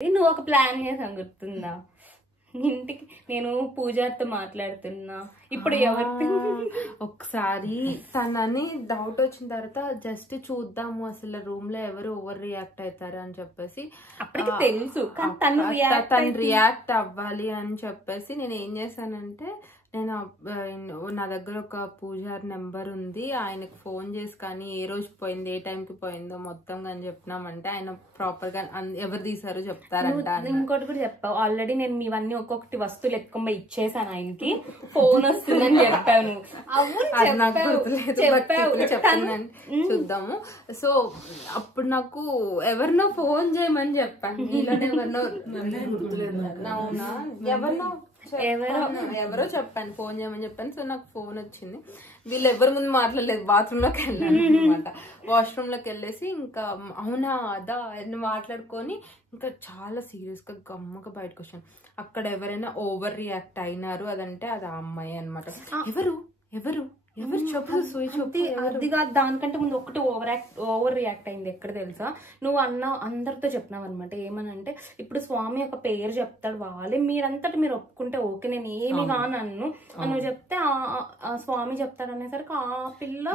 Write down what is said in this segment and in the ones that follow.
నువ్వు ఒక ప్లాన్ చేసావు గుర్తుందా? ఇంటికి నేను పూజారితో మాట్లాడుతున్నా ఇప్పుడు ఎవరి ఒకసారి తనని డౌట్ వచ్చిన తర్వాత జస్ట్ చూద్దాము అసలు రూమ్ లో ఎవరు ఓవర్ రియాక్ట్ అవుతారు అని చెప్పేసి అప్పటికి తెలుసు తను రియాక్ట్ అవ్వాలి అని చెప్పేసి నేను ఏం చేశానంటే నేను నా దగ్గర ఒక పూజారి నెంబర్ ఉంది, ఆయనకు ఫోన్ చేసి కానీ ఏ రోజు పోయింది ఏ టైంకి పోయిందో మొత్తం అని చెప్పినామంటే ఆయన ప్రాపర్ గా ఎవరు తీసారో చెప్తారంట. ఇంకోటి కూడా చెప్పావు ఆల్రెడీ నేను ఇవన్నీ ఒక్కొక్కటి వస్తువులు ఎత్తుకొని ఇచ్చేసాను, ఆయనకి ఫోన్ వస్తుందని చెప్పాను. చూద్దాము. సో అప్పుడు నాకు ఎవరినో ఫోన్ చేయమని చెప్పాను, నీలోనే ఎవరినో అవునా ఎవరో చెప్పాను ఫోన్ చేయమని చెప్పాను. సో నాకు ఫోన్ వచ్చింది, వీళ్ళు ఎవరి ముందు మాట్లాడలేదు, బాత్రూమ్ లోకి వెళ్ళాను అనమాట. వాష్రూమ్ లోకి వెళ్ళేసి ఇంకా అవునా అదా అని మాట్లాడుకొని ఇంకా చాలా సీరియస్ గా గమ్మగా బయటకు వచ్చాను. అక్కడ ఎవరైనా ఓవర్ రియాక్ట్ అయినారు అదంటే అది ఆ అమ్మాయి అనమాట. ఎవరు ఎవరు ఎవరు చెప్పు అది కాదు, దానికంటే ముందు ఒకటి ఓవర్ రియాక్ట్ అయింది ఎక్కడ తెలుసా? నువ్వు అందరితో చెప్పినావు అనమాట. ఏమనంటే ఇప్పుడు స్వామి ఒక పేరు చెప్తాడు, వాళ్ళే మీరంతటి మీరు ఒప్పుకుంటే ఓకే, నేను ఏమి కానన్ను నువ్వు చెప్తే ఆ స్వామి చెప్తాడు అనేసరికి ఆ పిల్ల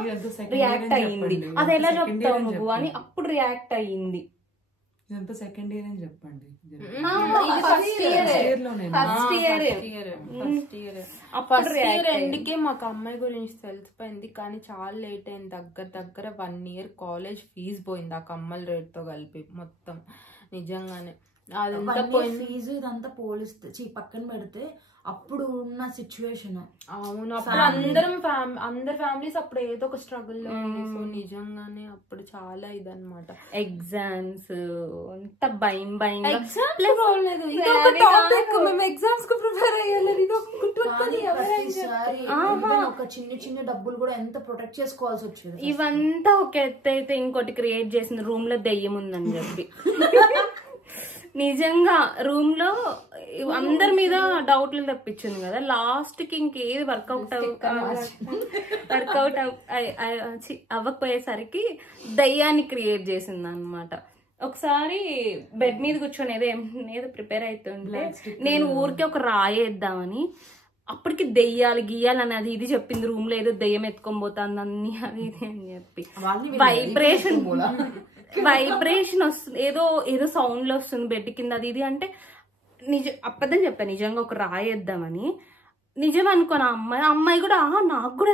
రియాక్ట్ అయ్యింది. అది ఎలా చెప్తావు నువ్వు అని అప్పుడు రియాక్ట్ అయ్యింది. ఇదంతా సెకండ్ ఇయర్ అని చెప్పండి. ఫస్ట్ ఇయర్ ఎండ్కే మాకు అమ్మాయి గురించి తెలిసిపోయింది, కానీ చాలా లేట్ అయింది. దగ్గర 1 year కాలేజ్ ఫీజు పోయింది ఆ కమ్మల రేట్ తో కలిపి మొత్తం. నిజంగానే అదంతా పోయింది. ఫీజు ఇదంతా పోలిస్తే పక్కన పెడితే అప్పుడు ఉన్న సిచ్యువేషన్ అవును, అప్పుడు అందరి ఫ్యామిలీస్ అప్పుడు ఏదో ఒక స్ట్రగుల్ లో ఉంది. సో నిజంగానే అప్పుడు చాలా ఇదన్నమాట. ఎగ్జామ్స్ అంత భయం భయం ఎగ్జామ్స్ కు ప్రిపేర్ అయ్యాలి. ఒక చిన్న డబ్బులు కూడా ఎంత ప్రొటెక్ట్ చేసుకోవాల్సి వచ్చేది. ఇవంతా ఒక ఎత్తు అయితే ఇంకోటి క్రియేట్ చేసింది, రూమ్ లో దెయ్యం ఉందని చెప్పి. నిజంగా రూమ్ లో అందరి మీద డౌట్లు తెప్పించింది కదా, లాస్ట్ కి ఇంకేది వర్కౌట్ అవ్వకపోయేసరికి దయ్యాన్ని క్రియేట్ చేసింది అనమాట. ఒకసారి బెడ్ మీద కూర్చొని ఏదో ప్రిపేర్ అవుతుంటే నేను ఊరికే ఒక రాయేద్దామని, అప్పటికి దెయ్యాలు గీయాలని అది ఇది చెప్పింది, రూమ్ లో ఏదో దెయ్యం ఎత్తుకొని పోతుంది అన్ని అది ఇది అని చెప్పి. వైబ్రేషన్ వస్తుంది, ఏదో సౌండ్ లో వస్తుంది బెడ్ కింద అది ఇది అంటే అప్పదని చెప్పాను నిజంగా ఒక రాయేద్దామని. నిజం అనుకోని అమ్మాయి కూడా నాకు కూడా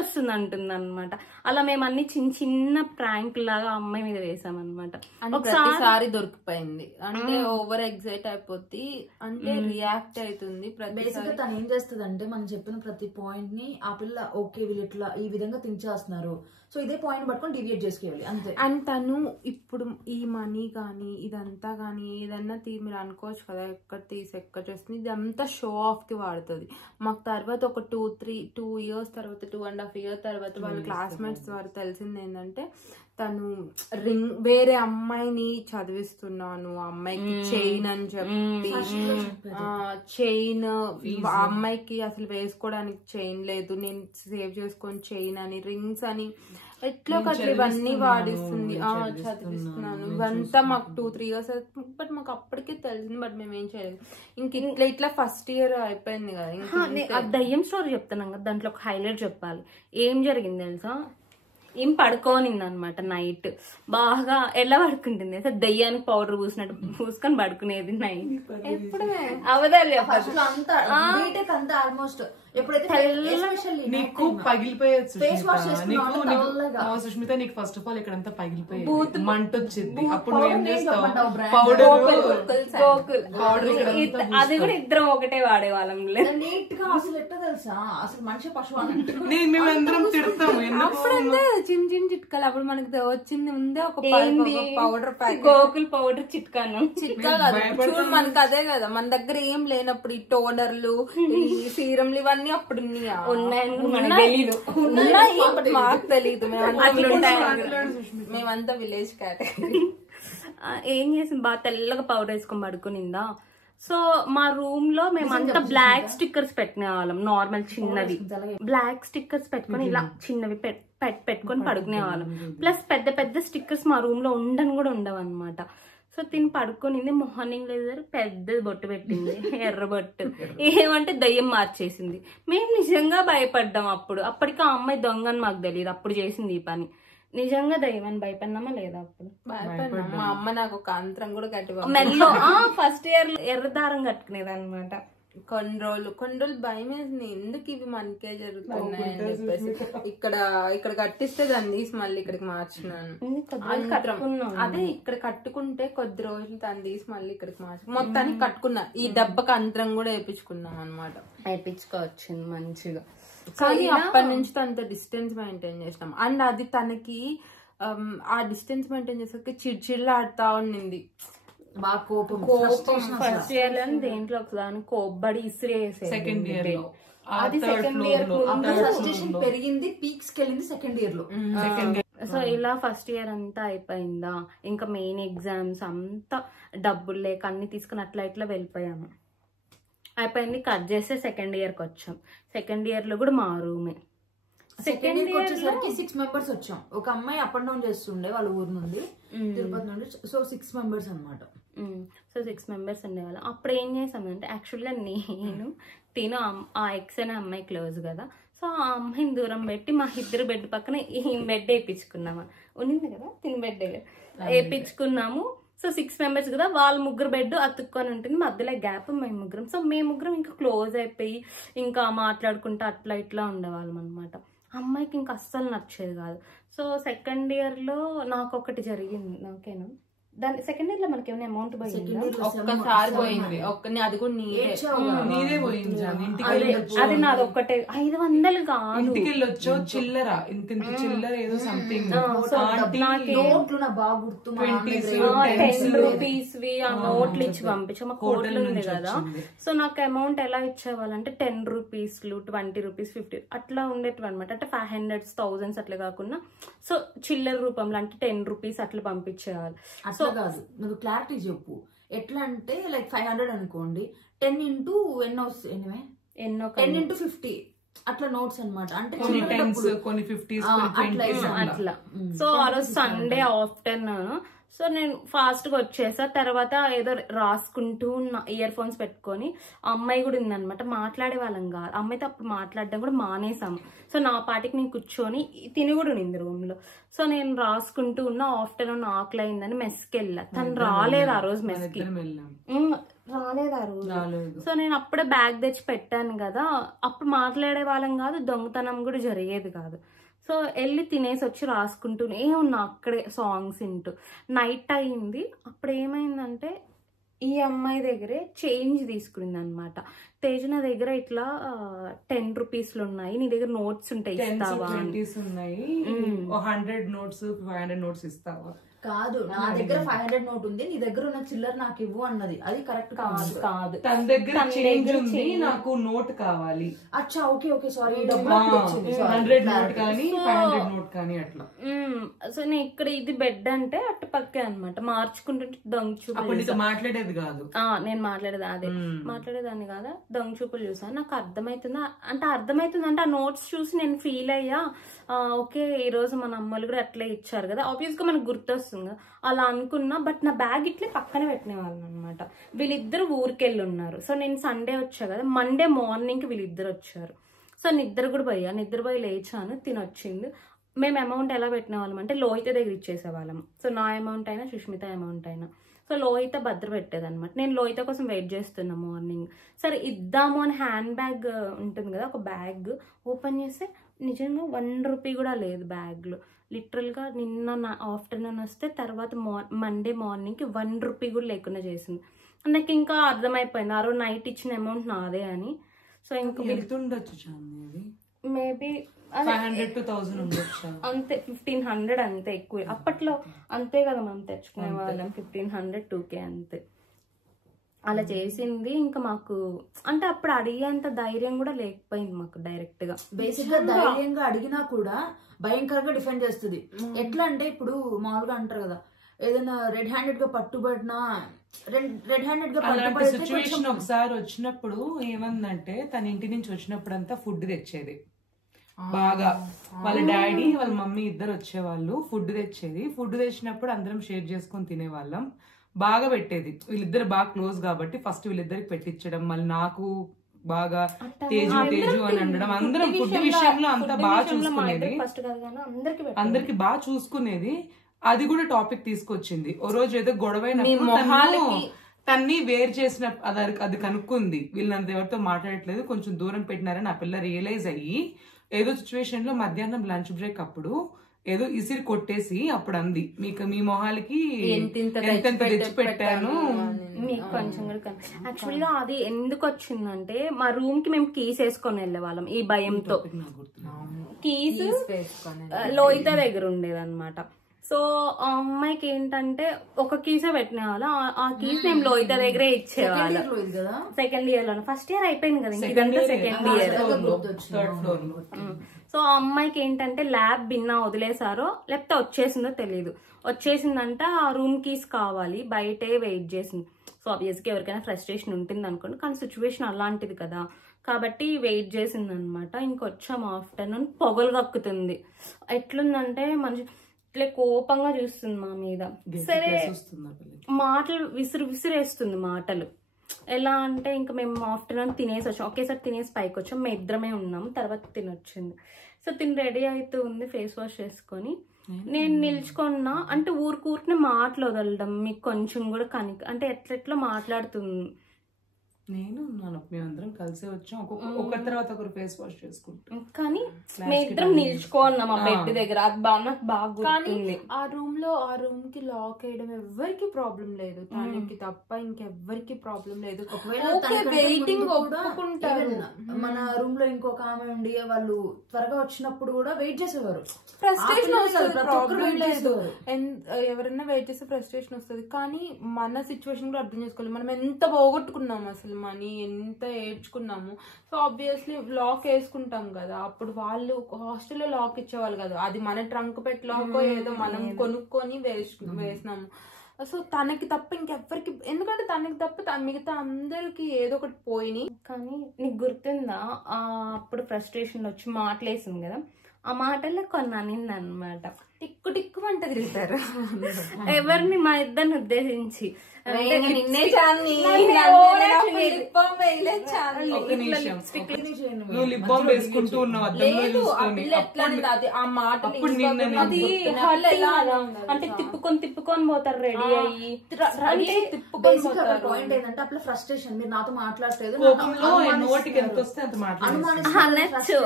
వస్తుంది అంటుంది అనమాట. అలా మేము అన్ని చిన్న ప్రాంక్ లాగా అమ్మాయి మీద వేసామన్నమాట. ఒకసారి దొరికిపోయింది అంటే ఓవర్ ఎగ్జైట్ అయిపోద్ది, అంటే రియాక్ట్ అవుతుంది. బేసిక్గా తను ఏం చేస్తుంది అంటే మనం చెప్పిన ప్రతి పాయింట్ ని ఆ పిల్ల ఓకే వీళ్ళు ఇట్లా ఈ విధంగా థింక్ చేస్తున్నారు, సో ఇదే పాయింట్ పట్టుకొని డివియేట్ చేసుకోవాలి అంతే. అండ్ తను ఇప్పుడు ఈ మనీ కానీ ఇదంతా కానీ ఏదన్నా మీరు అనుకోవచ్చు కదా ఎక్కడ చేస్తుంది, ఇదంతా షో ఆఫ్ కి వాడుతుంది. మాకు తర్వాత ఒక 2 years తర్వాత 2.5 years తర్వాత వాళ్ళ క్లాస్మేట్స్ ద్వారా తెలిసింది ఏంటంటే తను వేరే అమ్మాయిని చదివిస్తున్నాను, అమ్మాయికి చైన్ అని చెప్పి చైన్ అమ్మాయికి అసలు వేసుకోవడానికి చైన్ లేదు, నేను సేవ్ చేసుకొని చైన్ అని రింగ్స్ అని ఎట్లా ఒకటి ఇవన్నీ వాడిస్తుంది, చదివిస్తున్నాను. ఇవంతా మాకు 2-3 years బట్ మాకు అప్పటికే తెలిసింది, బట్ మేము ఏం చేయలేదు. ఇంక ఇట్లా ఫస్ట్ ఇయర్ అయిపోయింది కదా. దయ్యం స్టోరీ చెప్తున్నాం కదా, దాంట్లో ఒక హైలైట్ చెప్పాలి. ఏం జరిగింది తెలుసా? ఏం పడుకోనింది అనమాట నైట్. బాగా ఎలా పడుకుంటుంది అసలు దయ్యానికి పౌడర్ పూసుకొని పడుకునేది నైట్. ఎప్పుడు అవదాలి ఆల్మోస్ట్ నీకు పగిలిపోయేది సుష్మిత, నీకు ఫస్ట్ ఆఫ్ ఆల్ ఇక్కడంతా పగిలిపోయేది, మంట వచ్చింది. అప్పుడు నువ్వు ఏం చేస్తావు, అది కూడా ఇద్దరం ఒకటే వాడేవాళ్ళం. నీట్ గా అసలు ఎట్లా తెలుసా, అసలు మనిషి పశువు మేమందరం తిడతాము. చిన్న చిట్కాలు అప్పుడు మనకి వచ్చింది ముందే ఒక పౌడర్ ప్యాకెట్, గోకుల్ పౌడర్ చిట్కా కాదు మనకి అదే కదా. మన దగ్గర ఏం లేనప్పుడు ఈ టోనర్లు ఈ సీరంలు ఇవన్నీ అప్పుడు మాకు తెలీదు, మేమంతా విలేజ్ కేటగిరీ. ఏం చేసింది, బాగా తెల్లగా పౌడర్ వేసుకొని పడుకునిందా. సో మా రూమ్ లో మేమంతా బ్లాక్ స్టిక్కర్స్ పెట్టిన వాళ్ళం, నార్మల్ చిన్నవి బ్లాక్ స్టిక్కర్స్ పెట్టుకుని ఇలా చిన్నవి పెట్టుకొని పడుకునే వాళ్ళం. ప్లస్ పెద్ద పెద్ద స్టిక్కర్స్ మా రూమ్ లో ఉండని కూడా ఉండవు అనమాట. సో తిని పడుకునింది. మార్నింగ్ లేదారు పెద్ద బొట్టు పెట్టింది, ఎర్ర బొట్టు. ఏమంటే దయ్యం మార్చేసింది. మేము నిజంగా భయపడ్డాం. అప్పటికి ఆ అమ్మాయి దొంగ అని మాకు తెలియదు. అప్పుడు చేసింది ఈ పని. నిజంగా దయ్యం అని భయపడినామా లేదా? అప్పుడు భయపడినా. మా అమ్మ నాకు ఒక అంతరం కూడా కట్టి మెల్లో ఫస్ట్ ఇయర్ ఎర్ర దారం కట్టుకునేది అనమాట. కొన్ని రోజులు భయం వేసింది, ఎందుకు ఇవి మనకే జరుగుతున్నాయి అని చెప్పేసి ఇక్కడ కట్టిస్తే దాన్ని తీసి మళ్ళీ ఇక్కడికి మార్చినాను. అదే ఇక్కడ కట్టుకుంటే కొద్ది రోజులు దాన్ని తీసి మళ్ళీ ఇక్కడికి మార్చి మొత్తానికి కట్టుకున్నా. ఈ దెబ్బకి అంతరం కూడా వేయించుకున్నాం అనమాట. వేయించుకోవచ్చింది మంచిగా. కానీ అప్పటి నుంచి అంత డిస్టెన్స్ మెయింటైన్ చేసినాం. అండ్ అది తనకి ఆ డిస్టెన్స్ మెయింటైన్ చేసరికి చిడ్చిడ్లాడుతా ఉండింది. బాగా కోపం. ఫస్ట్ ఇయర్ లో దేంట్లో ఒకదాని కోబ్బడి ఇసిరేసేది. సెకండ్ ఇయర్ లో అది సెకండ్ ఇయర్ ఫ్రస్ట్రేషన్ పెరిగింది, పీక్స్ కి వెళ్ళింది సెకండ్ ఇయర్ లో. సో ఇలా ఫస్ట్ ఇయర్ అంతా అయిపోయిందా, ఇంకా మెయిన్ ఎగ్జామ్స్ అంతా డబ్బులు లేక అన్ని తీసుకుని అట్లా ఇట్లా వెళ్ళిపోయాము. అయిపోయింది, కట్ చేస్తే సెకండ్ ఇయర్ కి వచ్చాం. సెకండ్ ఇయర్ లో కూడా మా రూమే. సెకండ్ ఇయర్ వచ్చేసరికి 6 members వచ్చాం. ఒక అమ్మాయి అప్ అండ్ డౌన్ చేస్తుండే వాళ్ళ ఊరు నుండి, తిరుపతి నుండి. సో 6 members అనమాట. సో 6 members ఉండేవాళ్ళం. అప్పుడు ఏం చేసామంటే యాక్చువల్గా నేను తిను ఆ ఎక్స్ అనే అమ్మాయి క్లోజ్ కదా. సో ఆ అమ్మాయిని దూరం పెట్టి మా ఇద్దరు బెడ్ పక్కన ఈ బెడ్ వేయించుకున్నాము. ఉన్నింది కదా తిని బెడ్ వేయించుకున్నాము. సో 6 members కదా, వాళ్ళ ముగ్గురు బెడ్ అతుక్కొని ఉంటుంది, మధ్యలో గ్యాప్ మేము ముగ్గురం. సో మేము ముగ్గురం ఇంకా క్లోజ్ అయిపోయి ఇంకా మాట్లాడుకుంటూ అట్లా ఇట్లా ఉండేవాళ్ళం అనమాట. అమ్మాయికి ఇంకా అస్సలు నచ్చేది కాదు. సో సెకండ్ ఇయర్ లో నాకు ఒకటి జరిగింది. నాకేనా దాని సెకండ్ ఇయర్ లో మనకి ఏమైనా అమౌంట్ పోయింది? ఒక్కసారి పోయింది. అది కూడా నీదే పోయింది. అది నాది ఒక్కటే 500 కాదు. ఇంటికి వెళ్ళొచ్చో చిల్లర ఇంత చిల్లర ఏదో సంథింగ్ 10 రూపీస్ ఆ నోట్లు ఇచ్చి పంపించాం. మా హోటల్ ఉంది కదా. సో నాకు అమౌంట్ ఎలా ఇచ్చేవాళ్ళంటే 10 రూపీస్ 20 రూపీస్ 50 అట్లా ఉండేటివి అనమాట. అంటే 500s 1000s అట్లా కాకుండా సో చిల్లర రూపంలో అంటే 10 రూపీస్ అట్లా పంపించేవాళ్ళు. సో కాదు, నువ్వు క్లారిటీ చెప్పు. ఎట్లా అంటే లైక్ 500 అనుకోండి, 10 into ఎన్నో 10 into 50 అట్లా నోట్స్ అనమాట. అంటే కొన్ని 50s అట్లా. సో ఆ రోజు సండే ఆఫ్టర్నూన్. సో నేను ఫాస్ట్ గా వచ్చేసా. తర్వాత ఏదో రాసుకుంటూ ఇయర్ ఫోన్స్ పెట్టుకొని, అమ్మాయి కూడా ఉందనమాట. మాట్లాడే వాళ్ళం కాదు, అమ్మాయితో అప్పుడు మాట్లాడడం కూడా మానేసాము. సో నా పాటికి నేను కూర్చొని తిని కూడా ఉంది రూమ్ లో. సో నేను రాసుకుంటూ ఉన్నా. ఆఫ్టర్నూన్ ఆకలి అయిందని మెస్కి వెళ్ళా. తను రాలేదు ఆ రోజు, మెస్కి రాలేదు ఆ రోజు. సో నేను అప్పుడే బ్యాగ్ తెచ్చి పెట్టాను కదా. అప్పుడు మాట్లాడే వాళ్ళం కాదు, దొంగతనం కూడా జరిగేది కాదు. సో వెళ్ళి తినేసి వచ్చి రాసుకుంటూనే ఉన్నా అక్కడే సాంగ్స్ వింటూ. నైట్ అయింది. అప్పుడు ఏమైందంటే ఈ అమ్మాయి దగ్గరే చేంజ్ తీసుకునింది అనమాట. తేజు నా దగ్గర ఇట్లా 10 రూపీస్లు ఉన్నాయి, నీ దగ్గర నోట్స్ ఉంటాయి ఇస్తావా? 20s ఉన్నాయి, 100 notes 500 notes ఇస్తావా? కాదు, నా దగ్గర 500 నోట్ ఉంది, నీ దగ్గర ఉన్న చిల్లర నాకు ఇవ్వు అన్నది. అది కరెక్ట్ కాదు. తన దగ్గర చేంజ్ ఉంది, నాకు నోట్ కావాలి. అచ్చా ఓకే ఓకే సారీ. 100 నోట్ కానీ 500 నోట్ కానీ అట్లా. సో నేను ఇక్కడ ఇది బెడ్ అంటే అటు పక్కే అనమాట. మార్చుకుంటుంటే దొంగ చూపులు. మాట్లాడేది కాదు, నేను మాట్లాడేదాన్ని కాదా. దొంగ చూపులు చూసాను. నాకు అర్థమవుతుందా అంటే ఆ నోట్స్ చూసి నేను ఫీల్ అయ్యా. ఓకే ఈ రోజు మన అమ్మలు కూడా అట్లే ఇచ్చారు కదా, ఆబ్వియస్ గా మనకు గుర్తొస్తుంది అలా అనుకున్నా. బట్ నా బ్యాగ్ ఇట్లే పక్కన పెట్టిన వాళ్ళని అనమాట. వీళ్ళిద్దరు ఊరికెళ్ళి ఉన్నారు. సో నేను సండే వచ్చా కదా, మండే మార్నింగ్ వీళ్ళిద్దరు వచ్చారు. సో నిద్రపోయి లేచాను, తినొచ్చింది. మేము అమౌంట్ ఎలా పెట్టిన వాళ్ళం అంటే లోహిత దగ్గర ఇచ్చేసేవాళ్ళం. సో నా అమౌంట్ అయినా సుష్మిత అమౌంట్ అయినా. సో లోహిత భద్ర పెట్టేది అనమాట. నేను లోహిత కోసం వెయిట్ చేస్తున్నా మార్నింగ్. సరే ఇద్దాము అని హ్యాండ్ బ్యాగ్ ఉంటుంది కదా, ఒక బ్యాగ్ ఓపెన్ చేస్తే నిజంగా 1 రూపీ కూడా లేదు బ్యాగ్లో. లిటరల్గా నిన్న ఆఫ్టర్నూన్ వస్తే తర్వాత మండే మార్నింగ్కి 1 రూపీ కూడా లేకుండా చేసింది. నాకు ఇంకా అర్థమైపోయింది ఆ రోజు నైట్ ఇచ్చిన అమౌంట్ నాదే అని. సో ఇంకా మేబీ 500 to 1000 ఉండొచ్చు అంతే. 1500 అంతే ఎక్కువ. అప్పట్లో అంతే కదా మనం తెచ్చుకునే వాళ్ళం, 1500 2K అంతే. అలా చేసింది. ఇంకా మాకు అంటే అప్పుడు అడిగేంత ధైర్యం కూడా లేకపోయింది మాకు. డైరెక్ట్ గా బేసిక్ గా ధైర్యంగా అడిగినా కూడా భయంకరంగా డిఫెండ్ చేస్తుంది. ఎట్లా అంటే ఇప్పుడు మామూలుగా అంటారు కదా, ఏదైనా రెడ్ హ్యాండెడ్ గా పట్టుబడినా రెడ్ హ్యాండెడ్ గా సిచ్యువేషన్ ఒకసారి వచ్చినప్పుడు ఏమందంటే, తన ఇంటి నుంచి వచ్చినప్పుడు అంతా ఫుడ్ తెచ్చేది బాగా. వాళ్ళ డాడీ వాళ్ళ మమ్మీ ఇద్దరు వచ్చేవాళ్ళు, ఫుడ్ తెచ్చేది. ఫుడ్ తెచ్చినప్పుడు అందరం షేర్ చేసుకొని తినేవాళ్ళం. బాగా పెట్టేది. వీళ్ళిద్దరు బాగా క్లోజ్ కాబట్టి ఫస్ట్ వీళ్ళిద్దరికి పెట్టించడం, మళ్ళీ నాకు బాగా తేజు అని అనడం, అందరం ఫుడ్ విషయంలో అంతా బాగా చూసుకునేది, అందరికి బాగా చూసుకునేది. అది కూడా టాపిక్ తీసుకొచ్చింది. ఓ రోజు ఏదో గొడవైనప్పుడు తన్ని వేరు చేసిన అది కనుక్కుంది, వీళ్ళంత ఎవరితో మాట్లాడట్లేదు, కొంచెం దూరం పెట్టినారని ఆ పిల్ల రియలైజ్ అయ్యి ఏదో సిచ్యువేషన్ లో మధ్యాహ్నం లంచ్ బ్రేక్ అప్పుడు ఏదో ఇసిరి కొట్టేసి అప్పుడు అంది, మీకు మీ మొహాలకి ఎంతెంత తెచ్చి పెట్టాను మీకు కొంచెం కూడా. యాక్చువల్గా అది ఎందుకు వచ్చిందంటే మా రూమ్ కి మేము కీస్ వేసుకొని వెళ్ళే వాళ్ళం ఈ భయంతో. కీస్ లోయిత దగ్గర ఉండేదన్నమాట. సో ఆ అమ్మాయికి ఏంటంటే ఒక కీసే పెట్టిన వాళ్ళు, ఆ కీస్ మేము లోయిత దగ్గరే ఇచ్చేవాళ్ళం. సెకండ్ ఇయర్ లో, ఫస్ట్ ఇయర్ అయిపోయింది కదా, ఇదంతా సెకండ్ ఇయర్. సో ఆ అమ్మాయికి ఏంటంటే ల్యాబ్ బిన్నా వదిలేసారో లేకపోతే వచ్చేసిందో తెలియదు, వచ్చేసిందంట. ఆ రూమ్ కీస్ కావాలి, బయటే వెయిట్ చేసింది. సో ఆబ్వియస్గా ఎవరికైనా ఫ్రస్ట్రేషన్ ఉంటుంది అనుకోండి, కానీ సిచ్యువేషన్ అలాంటిది కదా కాబట్టి వెయిట్ చేసింది అనమాట. ఇంకొచ్చాము ఆఫ్టర్నూన్, పొగలు కక్కుతుంది. ఎట్లుందంటే మనిషి ఇట్లా కోపంగా చూస్తుంది మా మీద. సరే మాటలు విసిరేస్తుంది మాటలు. ఎలా అంటే ఇంకా మేము ఆఫ్టర్నూన్ తినేసి వచ్చాం, ఒకేసారి తినేసి పైకి వచ్చాం. మేము ఇద్దరమే ఉన్నాం, తర్వాత తినొచ్చింది. సో తిని రెడీ అవుతూ ఉంది, ఫేస్ వాష్ చేసుకొని. నేను నిల్చుకున్నా అంటే ఊరికూరిని మాటలు వదలడం, మీకు కొంచెం కూడా అంటే ఎట్లా మాట్లాడుతుంది. నేను ఉన్నాను, మేమందరం కలిసి వచ్చాం, ఒకరి తర్వాత ఒకరు ఫేస్ వాష్ చేసుకుంటాం. కానీ మేము ఇద్దరం నిల్చుకున్నాం ఆ బెడ్ దగ్గర. అది నాకు బాగా గుర్తుంది. ఆ రూమ్ కి లాక్ వేయడం ఎవరికి ప్రాబ్లం లేదు, తనకి తప్ప ఇంకెవ్వరికి ప్రాబ్లం లేదు. వెయిటింగ్ ఒప్పుకుంటారు. మన రూమ్ లో ఇంకొక ఆమె ఉండి వాళ్ళు త్వరగా వచ్చినప్పుడు కూడా వెయిట్ చేసేవారు. ఫ్రస్ట్రేషన్ వస్తుంది, ప్రాబ్లం లేదు, ఎవరైనా వెయిట్ చేస్తే ఫ్రస్ట్రేషన్ వస్తుంది. కానీ మన సిచ్యువేషన్ కూడా అర్థం చేసుకోవాలి. మనం ఎంత పోగొట్టుకున్నాము అసలు, మనీ ఎంత ఏడ్చుకున్నాము. సో ఆబ్వియస్లీ లాక్ వేసుకుంటాం కదా, అప్పుడు వాళ్ళు హాస్టల్లో లాక్ ఇచ్చేవాళ్ళు కదా, అది మన ట్రంక్ పెట్టి లాక్ ఏదో మనం కొనుక్కొని వేసినాము. సో తనకి తప్ప ఇంకెవ్వరికి, ఎందుకంటే తనకి తప్ప మిగతా అందరికి ఏదో ఒకటి పోయినాయి. కానీ నీకు గుర్తుందా అప్పుడు ఫ్రస్ట్రేషన్ వచ్చి మాటలేసింది కదా, ఆ మాటల్లో కొన్ని అనింది అనమాట. టిక్కు టిక్కు అంట తిరుగుతారు ఎవరిని, మా ఇద్దరిని ఉద్దేశించి. వేసుకుంటూ ఉన్నావు అంటే తిప్పుకొని పోతారు రెడీ అయ్యి. పాయింట్ ఏంటంటే అప్పుడు ఫ్రస్ట్రేషన్, మీరు నాతో మాట్లాడలేదు, నోటికి ఎంత వస్తే అంత అనొచ్చు.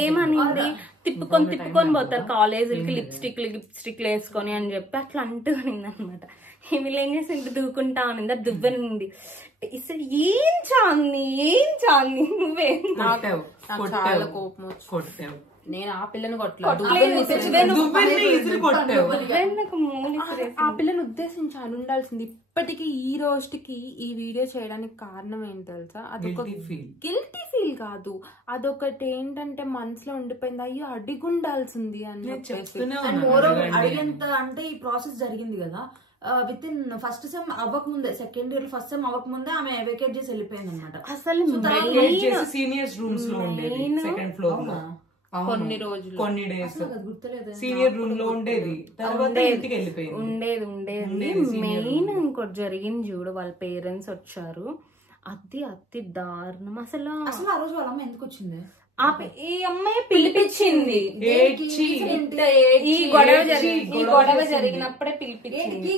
ఏమనింది, తిప్పుకొని పోతారు కాలేజీలకి లిప్స్టిక్లు వేసుకొని అని చెప్పి అట్లా అంటునింది అనమాట. వీళ్ళు ఏం చేసి ఇంటి దూకుంటా అనింది, దువ్వనింది. ఏం చాంది నువ్వేం చాలా కోపం కొట్టావు. నేను ఆ పిల్లని ఆ పిల్లని ఉద్దేశించి అని ఉండాల్సింది. ఇప్పటికీ ఈ రోజుకి ఈ వీడియో చేయడానికి కారణం ఏంటి తెలుసా, అదొక గిల్టీ ఫీల్ కాదు, అదొకటి ఏంటంటే మనసులో ఉండిపోయింది, అయ్యో అడిగుండాల్సింది అని చెప్పేసి. అడిగేంత అంటే ఈ ప్రాసెస్ జరిగింది కదా విత్ ఇన్ ఫస్ట్ సెమ్ అవ్వకముందే, సెకండ్ ఇయర్ ఫస్ట్ సెమ్ అవ్వకముందే ఆమె వెకేట్ చేసి వెళ్ళిపోయింది అనమాట. అసలు సీనియర్స్ రూమ్స్ లో ఉండేది, సెకండ్ ఫ్లోర్ లో కొన్ని డేస్ సీనియర్ రూమ్ లో ఉండేది, తర్వాత ఇంటికి వెళ్ళిపోయింది. ఉండేది మెయిన్ ఇంకోటి జరిగింది చూడు, వాళ్ళ పేరెంట్స్ వచ్చారు, అది అతి దారుణం. అసలు ఆ రోజు వాళ్ళ అమ్మ ఎందుకు వచ్చింది, ఈ అమ్మాయి పిలిపించింది, ఈ గొడవ జరిగినప్పుడే పిలిపించింది.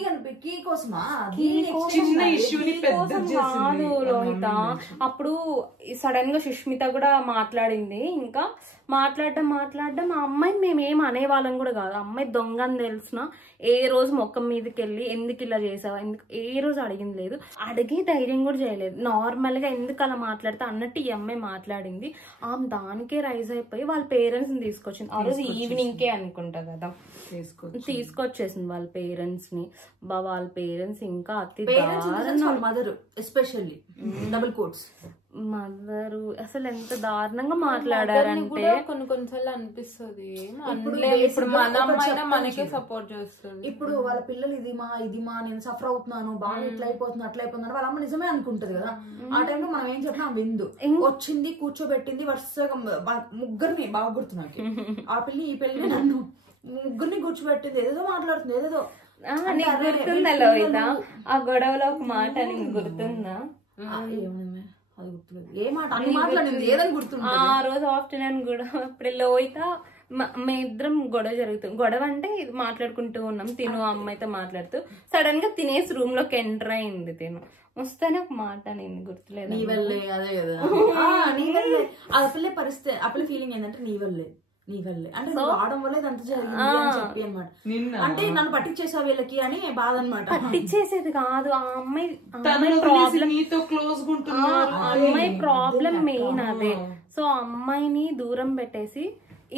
చిన్న ఇష్యూని పెద్ద కాదు లోహిత. అప్పుడు సడన్ గా సుష్మిత కూడా మాట్లాడింది. ఇంకా మాట్లాడడం ఆ అమ్మాయిని మేమేం అనేవాళ్ళం కూడా కాదు. అమ్మాయి దొంగ అని తెలిసిన ఏ రోజు మొక్కం మీదకి వెళ్ళి ఎందుకు ఇలా చేసావా, ఎందుకు ఏ రోజు అడిగింది లేదు, అడిగే ధైర్యం కూడా చేయలేదు. నార్మల్ గా ఎందుకు అలా మాట్లాడితే అన్నట్టు ఈ అమ్మాయి మాట్లాడింది. ఆమె దానికే రైజ్ అయిపోయి వాళ్ళ పేరెంట్స్ ని తీసుకొచ్చింది. ఆ రోజు ఈవినింగ్ కే అనుకుంటా కదా తీసుకొచ్చేసింది వాళ్ళ పేరెంట్స్ ని. వాళ్ళ పేరెంట్స్ ఇంకా అతి mother especially double quotes mother అసలు ఎంత దారుణంగా మాట్లాడారంటే కొన్నిసార్లు అనిపిస్తుంది. ఇప్పుడు మన అమ్మాయినా మనకే సపోర్ట్ చేస్తుంది. ఇప్పుడు వాళ్ళ పిల్లలు ఇది మా నేను సఫర్ అవుతున్నాను, బాగా ఇట్లా అయిపోతుంది అట్లా అయిపోతుంది వాళ్ళ అమ్మ నిజమే అనుకుంటది కదా. ఆ టైంలో మనం ఏం చెప్పినా విందు వచ్చింది, కూర్చోబెట్టింది, వరుసగా ముగ్గురిని బాగా గుర్తున్నాకి, ఆ పిల్లి ఈ పిల్లి నన్ను ముగ్గురిని కూర్చోబెట్టింది, ఏదేదో మాట్లాడుతుంది, ఏదేదో నీకు గుర్తుందా లోహిత ఆ గొడవలో ఒక మాట నీకు గుర్తుందా? అది గుర్తులేదు. ఏ మాట అన్ని మాట్లాడింది ఏదని గుర్తుంది. ఆ రోజు ఆఫ్టర్నూన్ గొడవ అప్పుడే లోహిత మా ఇద్దరం గొడవ జరుగుతుంది. గొడవ అంటే మాట్లాడుకుంటూ ఉన్నాం, తిను అమ్మాయితో మాట్లాడుతూ సడన్ గా తినేసి రూమ్ లోకి ఎంటర్ అయింది. తిను వస్తేనే ఒక మాట నేను గుర్తులేదు. నీ వల్లే, అదే కదా నీ వల్లే. ఆ పిల్ల పరిస్థితి, ఆ పిల్ల ఫీలింగ్ ఏంటంటే నీ వల్లే అంటే రావడం వల్ల ఇదంతా జరిగింది అని చెప్పి అనమాట. అంటే నన్ను పట్టించేసావు వీళ్ళకి అని బాధ అనమాట. పట్టించేసేది కాదు, ఆ అమ్మాయి ప్రాబ్లం మెయిన్ అదే. సో అమ్మాయిని దూరం పెట్టేసి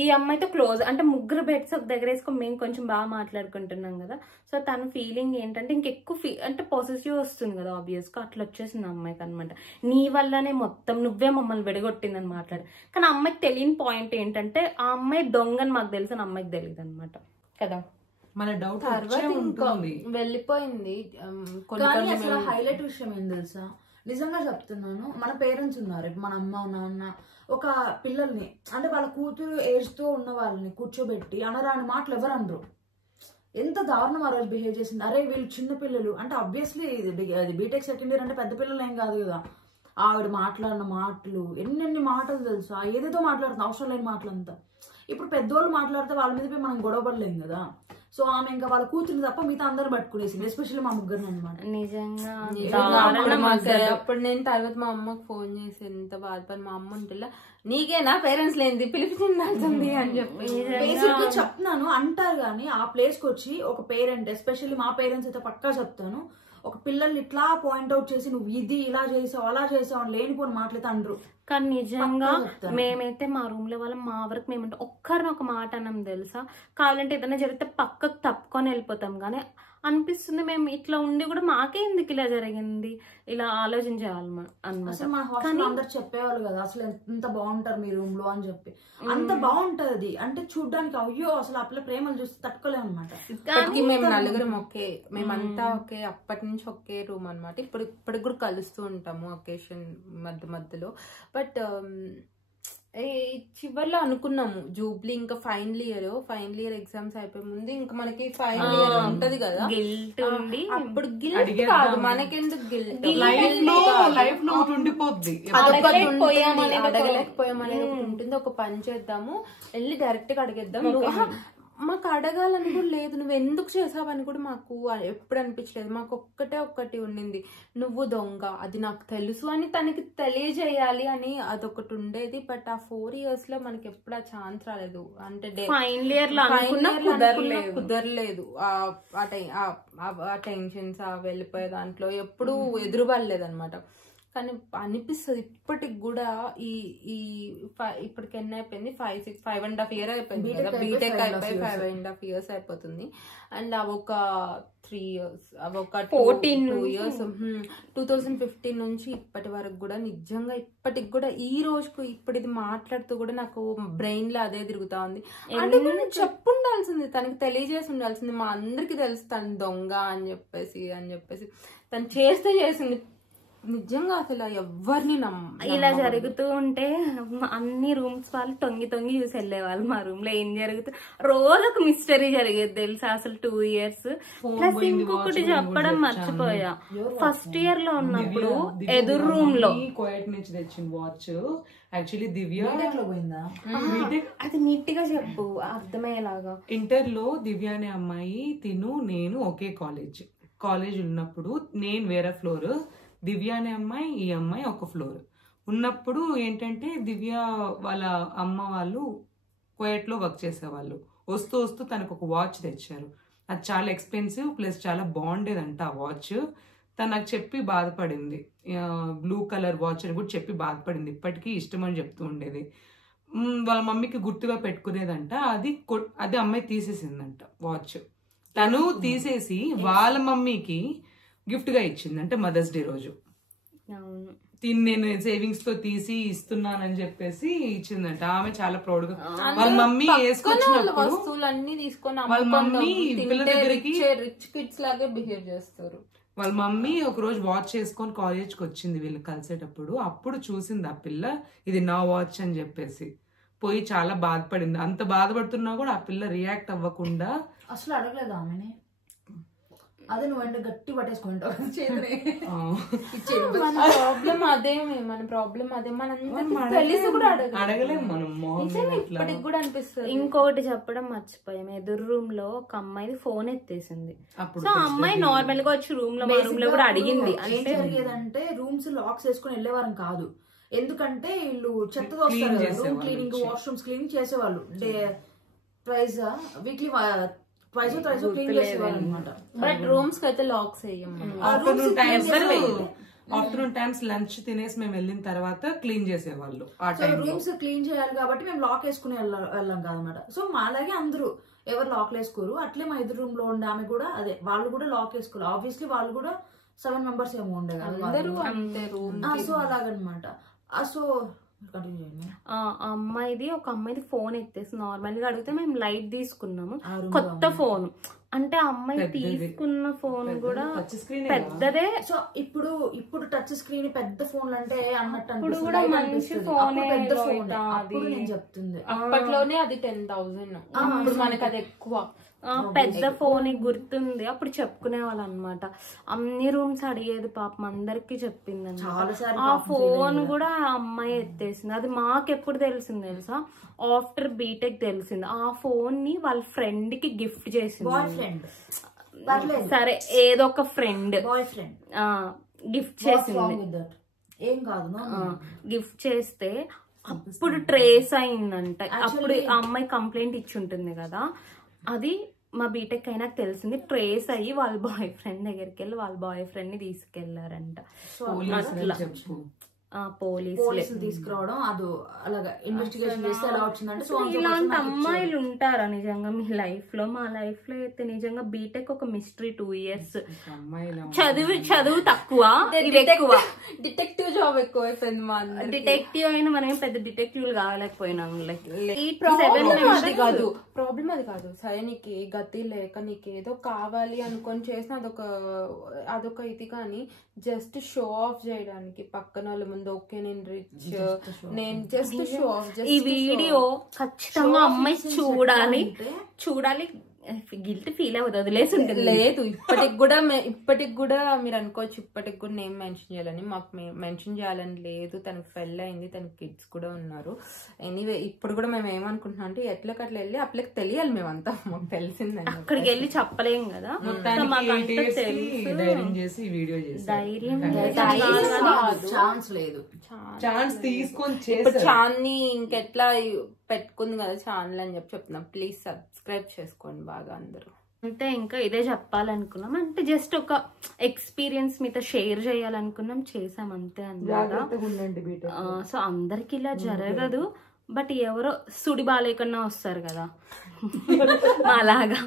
ఈ అమ్మాయితో క్లోజ్ అంటే ముగ్గురు బెడ్స్ ఒక దగ్గర వేసుకొని మేము కొంచెం బాగా మాట్లాడుకుంటున్నాం కదా. సో తన ఫీలింగ్ ఏంటంటే ఇంకెక్కువ అంటే పాజిటివ్ వస్తుంది కదా ఆబ్వియస్ గా, అట్లా వచ్చేసింది అమ్మాయికి అనమాట. నీ వల్లనే మొత్తం నువ్వే మమ్మల్ని విడగొట్టిందని మాట్లాడు. కానీ అమ్మాయికి తెలియని పాయింట్ ఏంటంటే ఆ అమ్మాయి దొంగని మాకు తెలుసు, అమ్మాయికి తెలియదు అనమాట కదా. మన డౌట్ వెళ్ళిపోయింది. కానీ అసలు హైలైట్ విషయం ఏం తెలుసా, నిజంగా చెప్తున్నాను, మన పేరెంట్స్ ఉన్నారు, మన అమ్మ నాన్న ఒక పిల్లల్ని అంటే వాళ్ళ కూతురు ఏజ్ తో ఉన్న వాళ్ళని కూర్చోబెట్టి అనరాని మాటలు ఎవరు అనరు. ఎంత దారుణం ఆ రోజు బిహేవ్ చేసింది. అరే వీళ్ళు చిన్న పిల్లలు అంటే ఆబ్వియస్లీ అది బీటెక్ సెకండ్ ఇయర్ అంటే పెద్ద పిల్లలు ఏం కాదు కదా. ఆవిడ మాట్లాడిన మాటలు ఎన్నెన్ని మాటలు తెలుసు, ఏదేదో మాట్లాడుతుంది అవసరం లేని మాటలంతా. ఇప్పుడు పెద్దోళ్ళు మాట్లాడితే వాళ్ళ మీద పోయి మనం గొడవ పడలేం కదా. సో ఆమె ఇంకా వాళ్ళ కూతురు తప్ప మిగతా అందరు పట్టుకునేసింది, ఎస్పెషల్లీ మా ముగ్గురిని అనమాట. నిజంగా అప్పుడు నేను తర్వాత మా అమ్మకు ఫోన్ చేసి ఎంత బాధపడి, మా అమ్మ ఉంటుందా నీకేనా పేరెంట్స్ లేనిది పిలిపించింది అని చెప్పి బేసిక్ గా చెప్తున్నాను అంటారు. కానీ ఆ ప్లేస్ కి వచ్చి ఒక పేరెంట్, ఎస్పెషల్లీ మా పేరెంట్స్ అయితే పక్కా చెప్తాను, ఒక పిల్లల్ని ఇట్లా పాయింట్అవుట్ చేసి నువ్వు ఇది ఇలా చేసావు అలా చేసావు అని లేనిపోని మాటలైతే అనరు. కానీ నిజంగా మేమైతే మా రూమ్ లో వాళ్ళం మా వరకు మేమంటే ఒక్కరిని ఒక మాట అన్నాం తెలుసా. కావాలంటే ఏదైనా జరిగితే పక్కకు తప్పుకొని వెళ్ళిపోతాం. కానీ అనిపిస్తుంది మేము ఇట్లా ఉండి కూడా మాకే ఎందుకు ఇలా జరిగింది ఇలా ఆలోచించాలి అన్నమాట. మన హాస్టల్ అందరు చెప్పేవాళ్ళు కదా అసలు ఎంత బాగుంటారు మీ రూమ్ లో అని చెప్పి, అంత బాగుంటది అంటే చూడ్డానికి. అయ్యో అసలు అప్పుడే ప్రేమలు చూస్తే తట్టుకోలేము అనమాట. మేము నలుగురం ఒకే, మేమంతా ఒకే, అప్పటి నుంచి ఒకే రూమ్ అనమాట. ఇప్పటికి కూడా కలుస్తూ ఉంటాము ఒకేషన్ మధ్యలో. బట్ చివరిలో అనుకున్నాము జూబ్లీ ఇంకా ఫైనల్ ఇయర్ ఎగ్జామ్స్ అయిపోయే ముందు ఇంకా మనకి ఫైనల్ ఇయర్ ఉంటది కదా, గిల్ట్ ఉంది. అప్పుడు గిల్ట్ కాదు, మనకెందుకు గిల్ట్, అడగలేకపోయామనేది ఉంటుంది. ఒక పని చేద్దాము, వెళ్ళి డైరెక్ట్ గా అడిగేద్దాం. మాకు అడగాలని కూడా లేదు, నువ్వు ఎందుకు చేసావని కూడా మాకు ఎప్పుడు అనిపించలేదు. మాకు ఒక్కటి ఉండింది, నువ్వు దొంగ అది నాకు తెలుసు అని తనకి తెలియజేయాలి అని అదొకటి ఉండేది. బట్ ఆ 4 years లో మనకి ఎప్పుడు ఆ ఛాన్స్ రాలేదు. అంటే ఫైనల్ ఇయర్ లో కుదరలేదు. ఆ టెన్షన్స్ ఆ వెళ్ళిపోయే దాంట్లో ఎప్పుడు ఎదురుపడలేదు అనమాట. కానీ అనిపిస్తుంది ఇప్పటికి కూడా ఇప్పటికి ఎన్ని అయిపోయింది, 5.5 years అయిపోయింది కదా, బీటెక్ అయిపోయి 5.5 years అయిపోతుంది. అండ్ అవొక 3 years, అవొక 2 years 2015 నుంచి ఇప్పటి వరకు కూడా నిజంగా ఇప్పటికి కూడా ఈ రోజుకు ఇప్పుడు ఇది మాట్లాడుతూ కూడా నాకు బ్రెయిన్ లో అదే తిరుగుతా ఉంది. అంటే నేను చెప్పుండాల్సింది, తనకి తెలియజేసి ఉండాల్సింది. మా అందరికి తెలుసు తను దొంగ అని చెప్పేసి తను చేసింది. నిజంగా అసలు ఎవరిని ఇలా జరుగుతూ ఉంటే అన్ని రూమ్స్ వాళ్ళు తొంగి చూసి వెళ్ళేవాళ్ళు. మా రూమ్ లో ఏం జరుగుతుంది రోజు ఒక మిస్టరీ జరిగేది తెలుసా అసలు 2 years. ప్లస్ ఇంకొకటి చెప్పడం మర్చిపోయా, ఫస్ట్ ఇయర్ లో ఉన్నప్పుడు ఎదురు రూమ్ లో కోయట్ నుంచి తెచ్చిన వాచ్ యాక్చువల్లీ దివ్య అది నీట్ గా చెప్పు అర్థమయ్యేలాగా. ఇంటర్ లో దివ్య అనే అమ్మాయి నేను ఒకే కాలేజ్ ఉన్నప్పుడు నేను వేరే ఫ్లోర్, దివ్య అనే అమ్మాయి ఈ అమ్మాయి ఒక ఫ్లోర్ ఉన్నప్పుడు ఏంటంటే దివ్య వాళ్ళ అమ్మ వాళ్ళు కోయట్లో వర్క్ చేసేవాళ్ళు. వస్తూ తనకు ఒక వాచ్ తెచ్చారు. అది చాలా ఎక్స్పెన్సివ్ ప్లస్ చాలా బాగుండేదంట ఆ వాచ్. తను నాకు చెప్పి బాధపడింది, బ్లూ కలర్ వాచ్ అని కూడా చెప్పి బాధపడింది. ఇప్పటికీ ఇష్టం అని చెప్తూ ఉండేది. వాళ్ళ మమ్మీకి గుర్తుగా పెట్టుకునేదంట. అది అమ్మాయి తీసేసిందంట వాచ్. తను తీసేసి వాళ్ళ మమ్మీకి గిఫ్ట్ గా ఇచ్చిందంటే మదర్స్ డే రోజు. నేను సేవింగ్స్ తో తీసి ఇస్తున్నానని చెప్పేసి ఇచ్చిందంట. ఆమె చాలా ప్రౌడ్ గా వాళ్ళ మమ్మీ వేసుకొచ్చినప్పుడు వస్తువులన్నీ తీసుకొని వాళ్ళ మమ్మీ పిల్లల దగ్గరికి రిచ్ కిడ్స్ లాగే బిహేవ్ చేస్తారు. వాళ్ళ మమ్మీ ఒక రోజు వాచ్ చేసుకొని కాలేజ్కి వచ్చింది వీళ్ళు కలిసేటప్పుడు. అప్పుడు చూసింది ఆ పిల్ల ఇది నా వాచ్ అని చెప్పేసి పోయి చాలా బాధపడింది. అంత బాధపడుతున్నా కూడా ఆ పిల్ల రియాక్ట్ అవ్వకుండా అసలు అడగలేదు ఆమెనే. అదే నువ్వు గట్టి పట్టేసుకుంటావు చేతిని మన ప్రాబ్లం అదేమే, మన ప్రాబ్లం అదే. మన తెలిసి కూడా అడగలేము మనం. ఇప్పటికి కూడా అనిపిస్తుంది. ఇంకోటి చెప్పడం మర్చిపోయాం, ఎదురు రూమ్ లో ఒక అమ్మాయి ఫోన్ ఎత్తేసింది. సో ఆ అమ్మాయి నార్మల్ గా వచ్చి రూమ్ లో, మా రూమ్ లో కూడా అడిగింది. ఏం జరిగేదంటే రూమ్స్ లాక్స్ వేసుకుని వెళ్ళేవారం కాదు, ఎందుకంటే వీళ్ళు చెత్త వస్తారు కదా, రూమ్ క్లీనింగ్, వాష్రూమ్స్ క్లీనింగ్ చేసేవాళ్ళు. ట్వైస్ వీక్లీ ట్వైస్ క్లీన్ చేసేవాళ్ళు అనమాట. బట్ రూమ్స్ కి అయితే లాక్స్ వేయం. ఆఫ్టర్నూన్ టైమ్స్ లంచ్ తినేసి మేము వెళ్ళిన తర్వాత క్లీన్ చేసేవాళ్ళు. రూమ్స్ క్లీన్ చేయాలి కాబట్టి మేము లాక్ వేసుకుని వెళ్ళాం కాదనమాట. సో మాలాగే అందరూ ఎవరు లాక్ వేసుకోరు. అట్లే మా ఎదురు రూమ్ లో ఉండే ఆమె కూడా అదే, వాళ్ళు కూడా లాక్ వేసుకోరు. ఆబ్వియస్లీ వాళ్ళు కూడా 7 members ఏమో ఉండే కదా. సో అలాగనమాట. సో అమ్మాయిది ఒక అమ్మాయిది ఫోన్ ఎత్తేసి నార్మల్ గా అడిగితే మేము లైట్ తీసుకున్నాము, కొత్త ఫోన్. అంటే అమ్మాయి తీసుకున్న ఫోన్ కూడా పెద్దదే. సో ఇప్పుడు టచ్ స్క్రీన్ పెద్ద ఫోన్లు అంటే అన్నట్టు ఇప్పుడు కూడా మంచి ఫోన్ పెద్ద ఫోన్ నేను చెప్తుంది. అప్పట్లోనే అది 10,000, ఇప్పుడు మనకి అది ఎక్కువ. పెద్ద ఫోన్ గుర్తుంది, అప్పుడు చెప్పుకునే వాళ్ళు అనమాట. అన్ని రూమ్స్ అడిగేది, పాపం అందరికి చెప్పింది అనమాట. ఆ ఫోన్ కూడా ఆ అమ్మాయి ఎత్తేసింది. అది మాకెప్పుడు తెలిసింది తెలుసా, ఆఫ్టర్ బీటెక్ తెలిసింది. ఆ ఫోన్ ని వాళ్ళ ఫ్రెండ్ కి గిఫ్ట్ చేసింది. సరే ఏదో ఒక ఫ్రెండ్ గిఫ్ట్ చేసింది. ఏం కాదు, గిఫ్ట్ చేస్తే అప్పుడు ట్రేస్ అయిందంట. అప్పుడు ఆ అమ్మాయి కంప్లైంట్ ఇచ్చి ఉంటుంది కదా, అది మా బీటెక్ అయినా తెలిసింది. ట్రేస్ అయ్యి వాళ్ళ బాయ్ ఫ్రెండ్ దగ్గరికి వెళ్ళి వాళ్ళ బాయ్ ఫ్రెండ్ ని తీసుకెళ్లారంట. పోలీసులు తీసుకురావడం, అది అలాగా ఇన్వెస్టిగేషన్ చేస్తే ఎలా వచ్చిందంటే. ఇలాంటి అమ్మాయిలు ఉంటారా నిజంగా మీ లైఫ్ లో? మా లైఫ్ లో అయితే నిజంగా బీటెక్ ఒక మిస్టరీ. 2 years చదువు తక్కువ, డిటెక్టివ్ జాబ్ ఎక్కువ అయిపోయింది. మా డిటెక్టివ్ అయినా మనం పెద్ద డిటెక్టివ్ కాలేకపోయినాం. కాదు ప్రాబ్లం, అది కాదు. సరే నీకు ఏ గతి లేక నీకు ఏదో కావాలి అనుకొని చేసిన అదొక ఇది, కానీ జస్ట్ షో ఆఫ్ చేయడానికి పక్కన వాళ్ళ ముందు, ఓకే నేను రిచ్, నేను జస్ట్ షో ఆఫ్. ఈ వీడియో ఖచ్చితంగా అమ్మాయి చూడాలి. గిల్ట్ ఫీల్ అవ్వదు, వదిలేసి ఉంటుంది. లేదు, ఇప్పటికి కూడా మీరు అనుకోవచ్చు, ఇప్పటికి కూడా నేమ్ మెన్షన్ చేయాలని. మాకు మెన్షన్ చేయాలని లేదు. తనకి పెళ్ళి అయింది, తనకి కిడ్స్ కూడా ఉన్నారు. ఎనీవే ఇప్పుడు కూడా మేము ఏమనుకుంటున్నాం అంటే ఎట్లకట్లా వెళ్ళి అట్లకి తెలియాలి, మేమంతా మాకు తెలిసిందని. అక్కడికి వెళ్ళి చెప్పలేం కదా, ఛాన్స్ లేదు. ఇప్పుడు ఛాన్ని ఇంకెట్లా పెట్టుకుంది కదా ఛానల్ అని చెప్తున్నా. ప్లీజ్ సబ్స్క్రైబ్ చేసుకోండి బాగా అందరూ. అంటే ఇంకా ఇదే చెప్పాలనుకున్నాం, అంటే జస్ట్ ఒక ఎక్స్పీరియన్స్ మీతో షేర్ చేయాలనుకున్నాం, చేసాం అంతే అన్నమాట. సో అందరికి ఇలా జరగదు, బట్ ఎవరో సుడి బాలేకన్నా వస్తారు కదా అలాగా,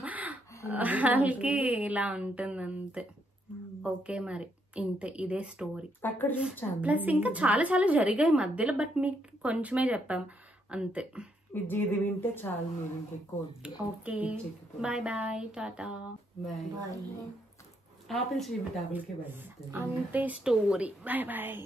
వాళ్ళకి ఇలా ఉంటుంది అంతే. ఓకే మరి ఇంతే, ఇదే స్టోరీ. ప్లస్ ఇంకా చాలా చాలా జరిగాయి మధ్యలో, బట్ మీకు కొంచెమే చెప్పాం అంతే. ఇది వింటే చాలు, మీరు ఇంకెక్కువ. Okay bye bye, tata bye. Apples ఆపిల్కే బాయ్ అంతే స్టోరీ. Bye bye.